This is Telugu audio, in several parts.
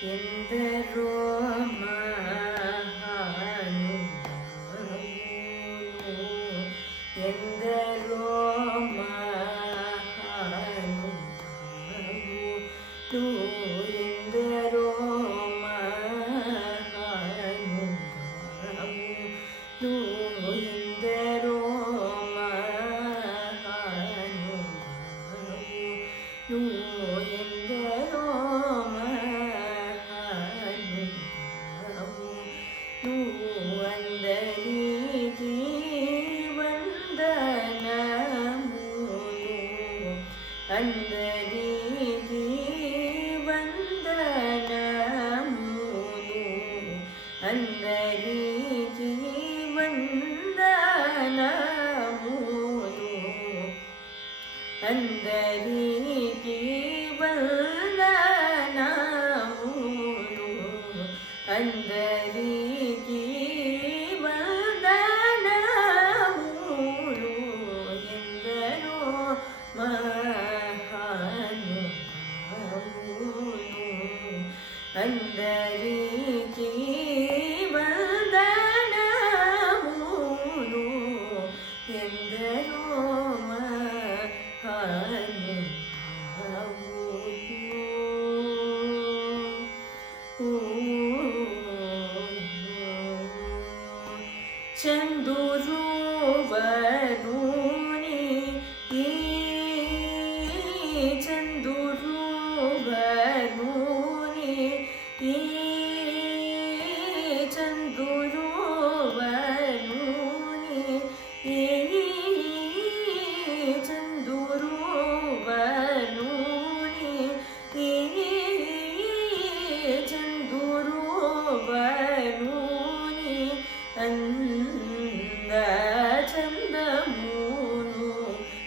ఎందరో మహానుభావులు ఎందరో మహానుభావులు ఎందరో మహానుభావులు ఎందరో మహానుభావులు ఎందరో అందరికీ వందనములు అందరికీ వందనములు అందరికీ వందనములు అందరికీ వందనములు అందరికీ వందనములు ఎందరో మహానుభావులు అందరికీ వందనములు ఎందరో చందురువరుని చందురువరుని చందురువరుని చందురువరుని చందురువరుని అంద చందమును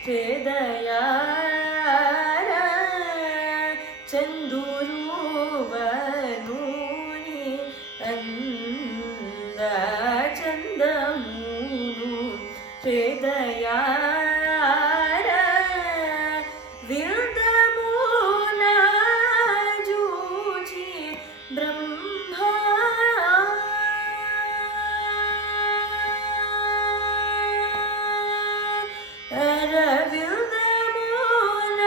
హృదయార చందురువరుని అంద చందమును హృదయార విరుదమున జూచి బ్రహ్మ విరుదమున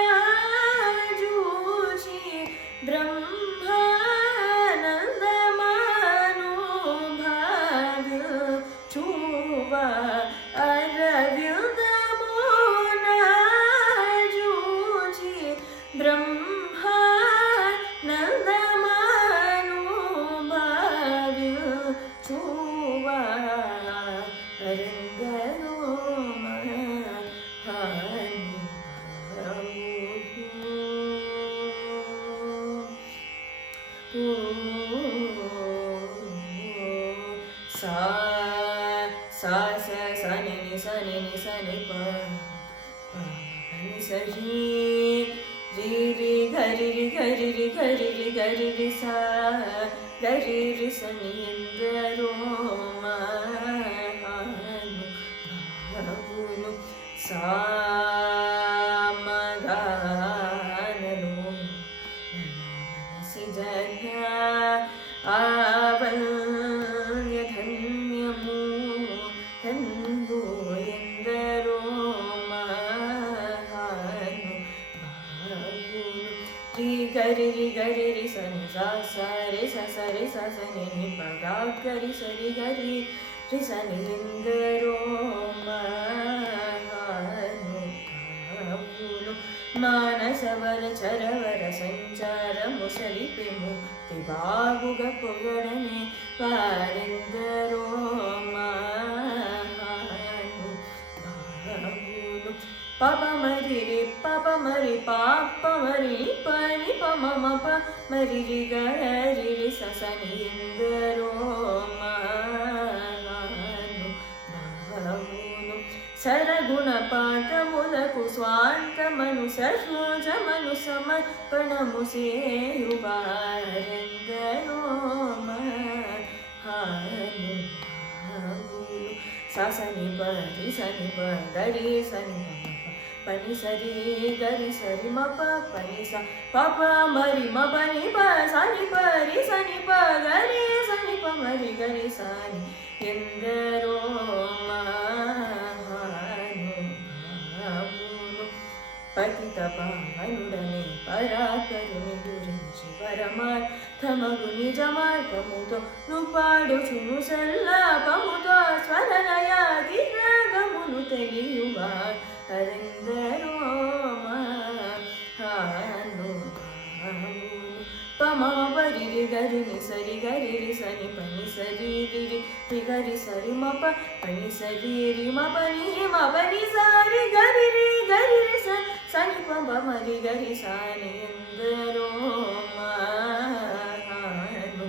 జూచి బ్రహ్మానందమనుభావ్య చూవ అరవిరుదమున జూచి బ్రహ్మానందమనుభావ్య చూవ రంగలో sa sa sa sa ni pa ni sa ri gari sa gari ri sa ni endaro mahanu sa maganalo si jana ఆవల్యధన్యము తందు ఎందరో మహానుభావులు రి గరి సని సరి సరి సని పగా గరి సరి గరి రి సని ఎందరో మహానుభావులు మానసవర చరవర సంచారము సలిపెము తిబాగుగ పొగడనే వారెందరో మహానుభావులు పాపమరి పాపమరి పని పమమ మరి గరి ససని ఎందరో మహానుభావులు సరగుణ పాఠములకు స్వాంతమను సరోజమను సమర్పణము సేయువారెందరో మహానుభావులు సని గరి సని pani sari gari sari ma pa pani sa pa pa mari ma pani pa sani pari sani pa gari sani pa mari gari sani endaro mahanuభావులు పతిత పావనుడనే పరాకరుని గురించి పరమార్థమగు నిజ మార్గముతో నుపాడుచును సల్లాపముతో స్వరలయాది రాగమును తెలియువా హరెందరో మహానుభావులు పమా పరి గరిని సరి గరి సని పని సరి రి గరి సరి మ పని సరి రి మ పని సారి గరి సని ప మరి గరి సాని ఎందరో మహానుభావులు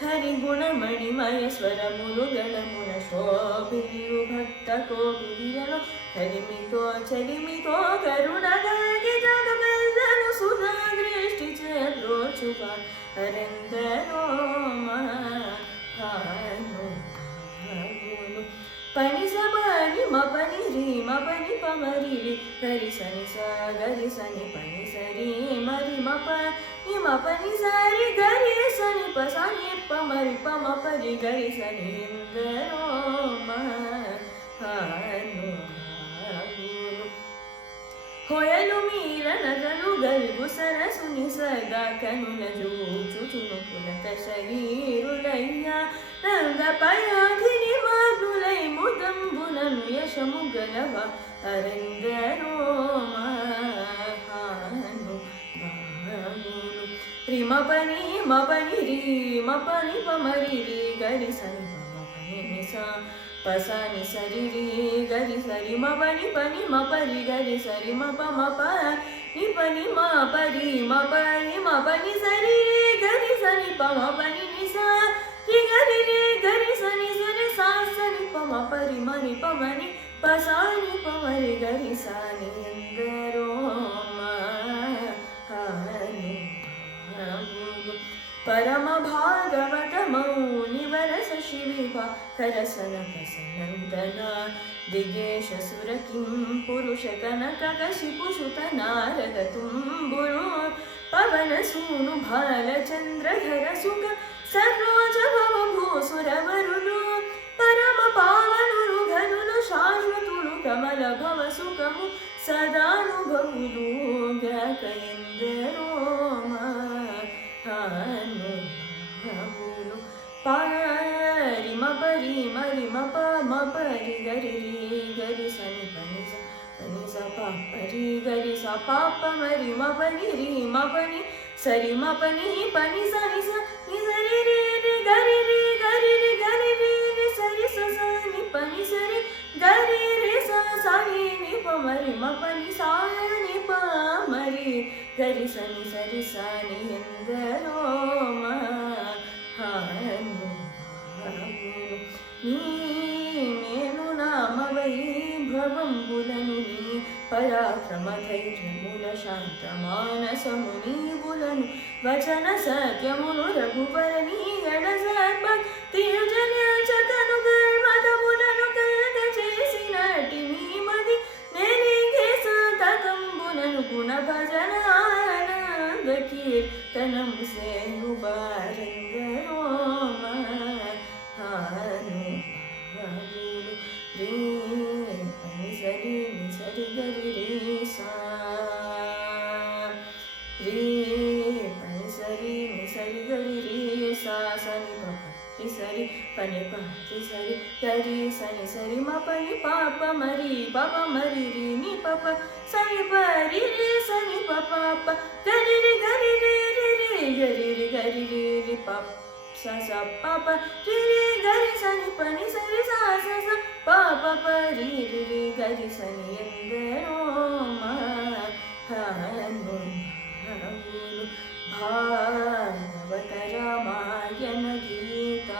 హరి గుణమణిమయ స్వరములు గణమున శోభియు భక్త కోవిలను హరిమితో చలిమితో కరుణగాగి జగమెల్లను సుధా దృష్టి చేద్రోచుగా హరెందరో మహానుభావులు పని సని మ పని రి మ పని ప మరి రి గరి సని స గరి సని పని సరి మరి మ పని మ పని సరి గరి సని ప సని ప మరి ప మ పరి గరి సని ఎందరో మహానుభావులు హొయలు మీర నగలు గల్గు సరసుని సదా కనుల జూచుచును పులక శరీరులయ్యా రంగపయాధిని మాగ్నులై ముదంబులను యశము గలవ అరెందరో మహానుభావులు రిమ పని మ పని రి మ పని ప మరి రి గరి సని మ పని నిసా పసాని సరి రి గరి సరి మ పని గరి సరి మ ని పని మ పరి మ పని సరి రి గరి సరి ప మ పని నిసా రి గరి సని సరి సా సని ప మ పరి మని ప మని పసాని ప మరి గరి సాని ఎందరో మహానుభావులు పరమ భాగవత మౌని వరస శివిభా కరసనక సనందన దిగేశ సురకిం పురుష కనక కశిపుసుత నారద తుంబురు పవన సూను బాలచంద్రధర సుఖ సరోజ భవభూసురవరులు పరమ పావనులు ఘనులు శాశ్వతులు కమల భవ సుఖము సదానుభవులు గాక ఎందరో మహానుభావులు పారి మ పరి మరి మ పరి గరి సని పని స ప పరి గరి స పాప మరి మ పని రి మ పని సరి మ పని సని స ని సరి రి గరి సరి స ని పని సరి గరి స సని ని ప మరి మ పని సా ని ప మరి గరి సని సరి సని ఎందరో మహానుభావులు నేను నామ వైభవంబులను నీ పరాక్రమ ధైర్యముల శాంత మానసమునీవులను వచన సత్యములు రఘువర నీ గణ సర్భక్తియుజన్యచతను గర్మతములను కలగ చేసినటి నీ మది నేనే సంతకంబులను గుణ భజన ఆనంద కీర్తనము సేను బారెందరో మహానుభావులు రే పని సరి ని సరి గరి రే సా రే పని సరి ని సరి గరి రే సా సని ప సరి పని ప సరి గరి సని సరి మ పని పాప మరి రి ని పప సని పరి రి సని ప గరి రి గరి రి ప స స ప రి గరి సని పని సరి సా స స ప రి గరి సని ఎందరో మహానుభావులు భాగవత రామాయణ గీత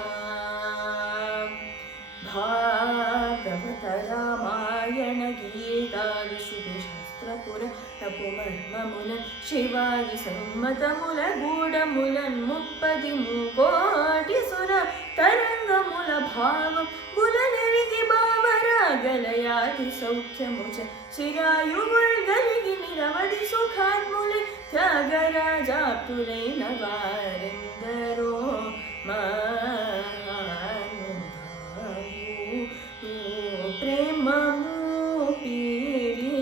భాగవత రామాయణ గీతా విశుద్ధ శాస్త్రపుర తపుమర్మముల శివాది సమ్మతముల గూఢములన్ ముప్పది ముకోటి సుర తరంగముల భావం బులనెరిగి బావరా త్యాగలయాతి సౌఖ్యముచ శిరాయువుల్గలిగి నిరవధి సుఖాత్ములై త్యాగరాజాప్తులైన వారెందరో ప్రేమము పీరి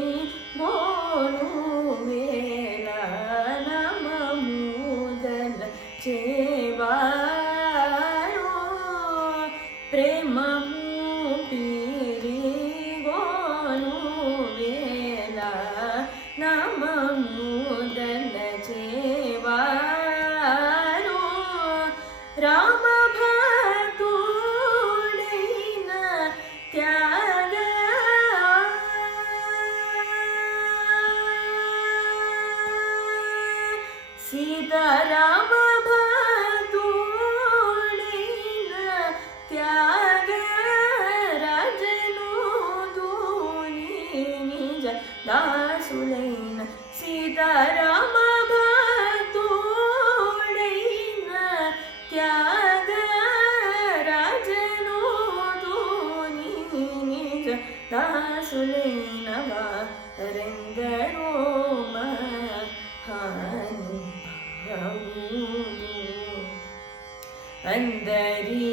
గోను వేళ నమముదల చేవారో ప్రేమము పీరి గోను వేళ నమముదల చేవారో రామ భక్తుడైన త్యాగ సీతారామ భక్తుడైన త్యాగ రాజను దూని నిజ దాసులైన సీతారామ భక్తుడైన త్యాగ రాజను దూని నిజ దాసులైన వారెందరో మహానుభావులు అందరి